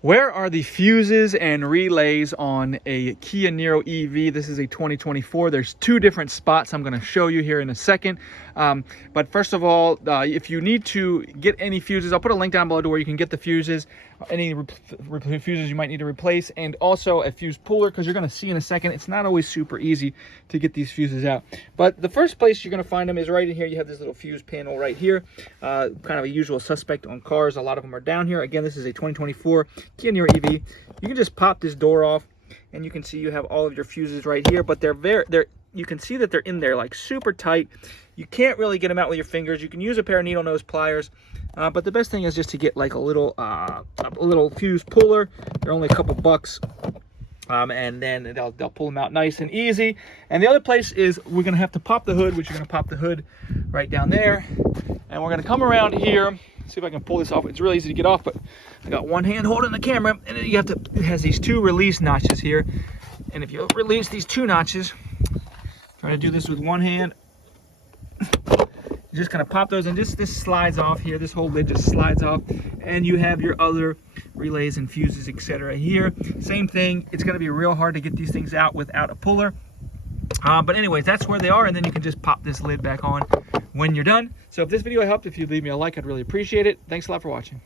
Where are the fuses and relays on a Kia Niro EV? This is a 2024. There's two different spots I'm going to show you here in a second. But first of all, if you need to get any fuses, I'll put a link down below to where you can get the fuses, any fuses you might need to replace, and also a fuse puller, because you're going to see in a second, it's not always super easy to get these fuses out. But the first place you're going to find them is right in here. You have this little fuse panel right here, kind of a usual suspect on cars. A lot of them are down here. Again, this is a 2024 Kia Niro EV. You can just pop this door off, and you can see you have all of your fuses right here, but you can see that they're in there like super tight. You can't really get them out with your fingers. You can use a pair of needle nose pliers, but the best thing is just to get like a little fuse puller. They're only a couple bucks, and then they'll pull them out nice and easy. And the other place is we're gonna have to pop the hood, which you're gonna pop the hood right down there, and we're gonna come around here. See if I can pull this off. It's really easy to get off, but I got one hand holding the camera, and then you have to, it has these two release notches here. And if you release these two notches, try to do this with one hand, you just kind of pop those, and this slides off here. This whole lid just slides off, and you have your other relays and fuses, etc. here. Same thing. It's going to be real hard to get these things out without a puller. But anyways, that's where they are, and then you can just pop this lid back on when you're done. So if this video helped, if you leave me a like, I'd really appreciate it. Thanks a lot for watching.